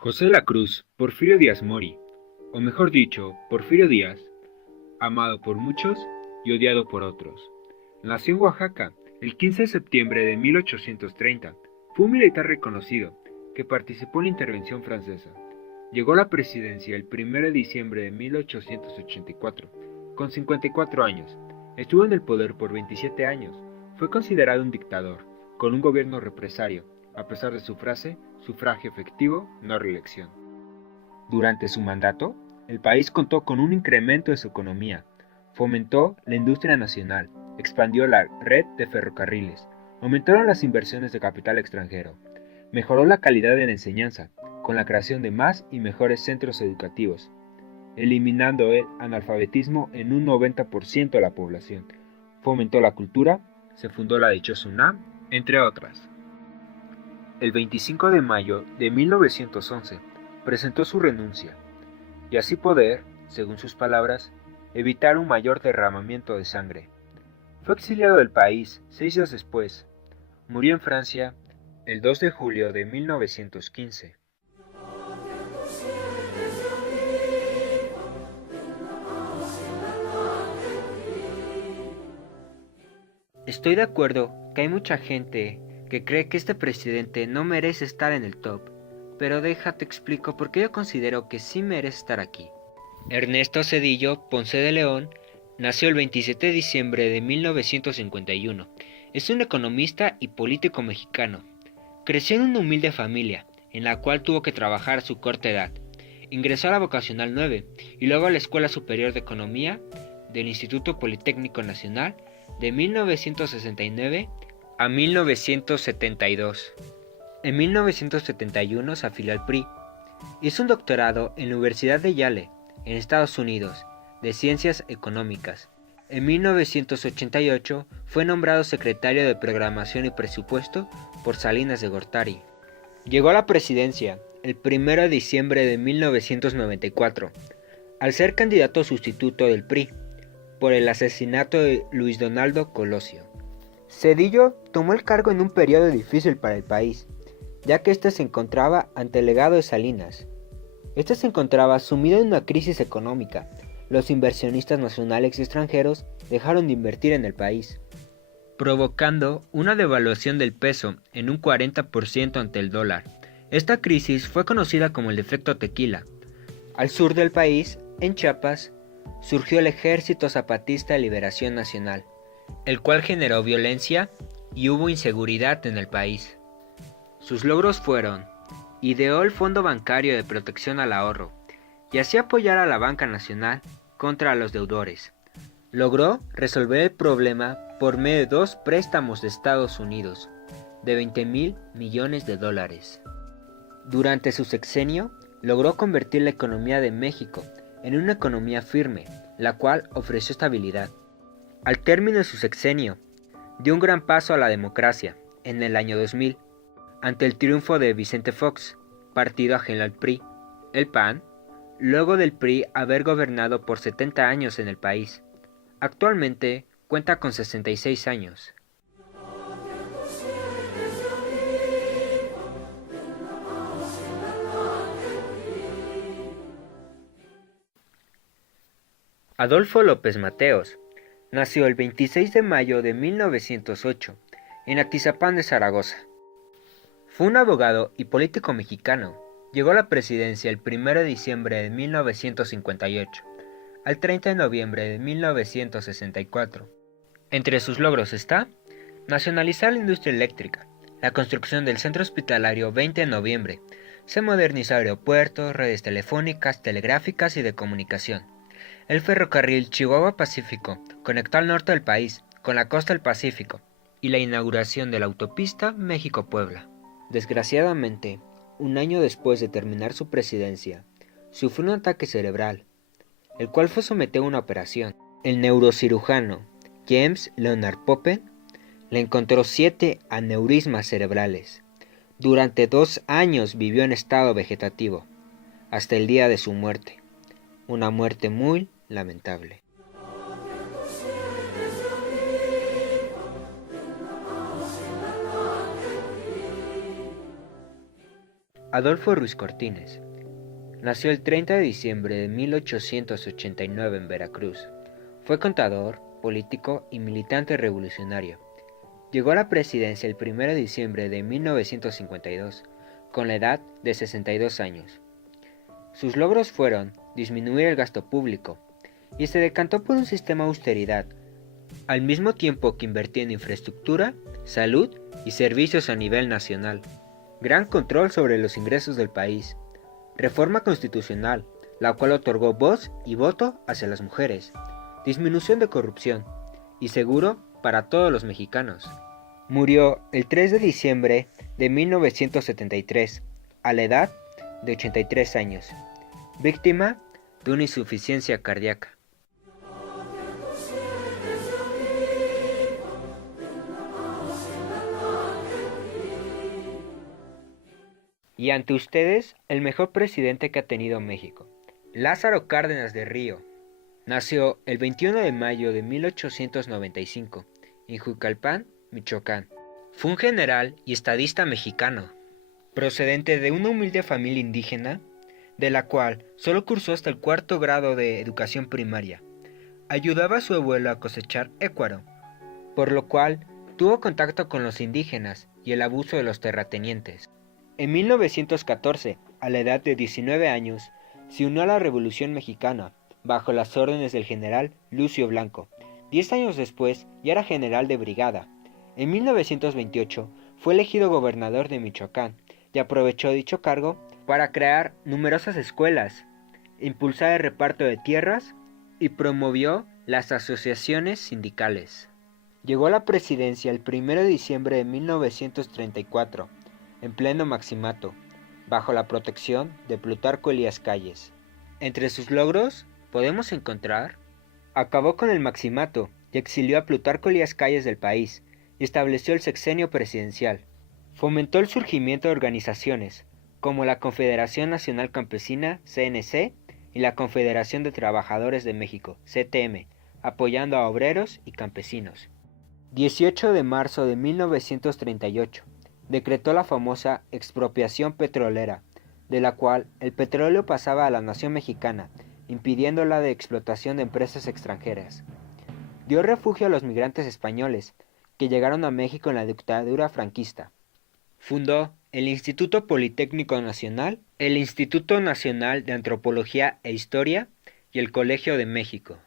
José de la Cruz Porfirio Díaz Mori, o mejor dicho, Porfirio Díaz, amado por muchos y odiado por otros. Nació en Oaxaca el 15 de septiembre de 1830. Fue un militar reconocido que participó en la intervención francesa. Llegó a la presidencia el 1 de diciembre de 1884, con 54 años. Estuvo en el poder por 27 años. Fue considerado un dictador, con un gobierno represario, a pesar de su frase, sufragio efectivo, no reelección. Durante su mandato, el país contó con un incremento de su economía, fomentó la industria nacional, expandió la red de ferrocarriles, aumentaron las inversiones de capital extranjero, mejoró la calidad de la enseñanza, con la creación de más y mejores centros educativos, eliminando el analfabetismo en un 90% de la población, fomentó la cultura, se fundó la dichosa UNAM, entre otras. El 25 de mayo de 1911 presentó su renuncia, y así poder, según sus palabras, evitar un mayor derramamiento de sangre. Fue exiliado del país 6 días después. Murió en Francia el 2 de julio de 1915. Estoy de acuerdo que hay mucha gente que cree que este presidente no merece estar en el top, pero déjate explico por qué yo considero que sí merece estar aquí. Ernesto Zedillo Ponce de León nació el 27 de diciembre de 1951. Es un economista y político mexicano. Creció en una humilde familia, en la cual tuvo que trabajar a su corta edad. Ingresó a la Vocacional 9 y luego a la Escuela Superior de Economía del Instituto Politécnico Nacional de 1969 a 1972. En 1971 se afilió al PRI. Hizo un doctorado en la Universidad de Yale, en Estados Unidos, de Ciencias Económicas. En 1988 fue nombrado secretario de Programación y Presupuesto por Salinas de Gortari. Llegó a la presidencia el 1 de diciembre de 1994, al ser candidato sustituto del PRI, por el asesinato de Luis Donaldo Colosio. Zedillo tomó el cargo en un periodo difícil para el país, ya que éste se encontraba ante el legado de Salinas. Este se encontraba sumido en una crisis económica. Los inversionistas nacionales y extranjeros dejaron de invertir en el país, provocando una devaluación del peso en un 40% ante el dólar. Esta crisis fue conocida como el efecto tequila. Al sur del país, en Chiapas, surgió el Ejército Zapatista de Liberación Nacional, el cual generó violencia y hubo inseguridad en el país. Sus logros fueron: ideó el Fondo Bancario de Protección al Ahorro y así apoyar a la banca nacional contra los deudores. Logró resolver el problema por medio de 2 préstamos de Estados Unidos de $20,000 millones. Durante su sexenio, logró convertir la economía de México en una economía firme, la cual ofreció estabilidad. Al término de su sexenio, dio un gran paso a la democracia en el año 2000, ante el triunfo de Vicente Fox, partido ajeno al PRI, el PAN, luego del PRI haber gobernado por 70 años en el país. Actualmente cuenta con 66 años. Adolfo López Mateos nació el 26 de mayo de 1908 en Atizapán de Zaragoza. Fue un abogado y político mexicano. Llegó a la presidencia el 1 de diciembre de 1958 al 30 de noviembre de 1964. Entre sus logros está nacionalizar la industria eléctrica, la construcción del centro hospitalario 20 de noviembre, se modernizó aeropuertos, redes telefónicas, telegráficas y de comunicación. El ferrocarril Chihuahua-Pacífico conectó al norte del país con la costa del Pacífico y la inauguración de la autopista México-Puebla. Desgraciadamente, un año después de terminar su presidencia, sufrió un ataque cerebral, el cual fue sometido a una operación. El neurocirujano James Leonard Pope le encontró 7 aneurismas cerebrales. Durante 2 años vivió en estado vegetativo, hasta el día de su muerte. Una muerte muy lamentable. Adolfo Ruiz Cortines. Nació el 30 de diciembre de 1889 en Veracruz. Fue contador, político y militante revolucionario. Llegó a la presidencia el 1 de diciembre de 1952, con la edad de 62 años. Sus logros fueron disminuir el gasto público, y se decantó por un sistema de austeridad, al mismo tiempo que invertía en infraestructura, salud y servicios a nivel nacional. Gran control sobre los ingresos del país. Reforma constitucional, la cual otorgó voz y voto hacia las mujeres. Disminución de corrupción y seguro para todos los mexicanos. Murió el 3 de diciembre de 1973, a la edad de 83 años, víctima de una insuficiencia cardíaca. Y ante ustedes, el mejor presidente que ha tenido México, Lázaro Cárdenas de Río. Nació el 21 de mayo de 1895 en Jucalpan, Michoacán. Fue un general y estadista mexicano, procedente de una humilde familia indígena, de la cual solo cursó hasta el 4º grado de educación primaria. Ayudaba a su abuelo a cosechar écuaro, por lo cual tuvo contacto con los indígenas y el abuso de los terratenientes. En 1914, a la edad de 19 años, se unió a la Revolución Mexicana, bajo las órdenes del general Lucio Blanco. 10 años después, ya era general de brigada. En 1928, fue elegido gobernador de Michoacán y aprovechó dicho cargo para crear numerosas escuelas, impulsar el reparto de tierras y promovió las asociaciones sindicales. Llegó a la presidencia el 1 de diciembre de 1934, en pleno maximato, bajo la protección de Plutarco Elías Calles. Entre sus logros podemos encontrar: acabó con el maximato y exilió a Plutarco Elías Calles del país y estableció el sexenio presidencial. Fomentó el surgimiento de organizaciones como la Confederación Nacional Campesina, CNC, y la Confederación de Trabajadores de México, CTM, apoyando a obreros y campesinos. 18 de marzo de 1938. Decretó la famosa expropiación petrolera, de la cual el petróleo pasaba a la nación mexicana, impidiendo la de explotación de empresas extranjeras. Dio refugio a los migrantes españoles, que llegaron a México en la dictadura franquista. Fundó el Instituto Politécnico Nacional, el Instituto Nacional de Antropología e Historia y el Colegio de México.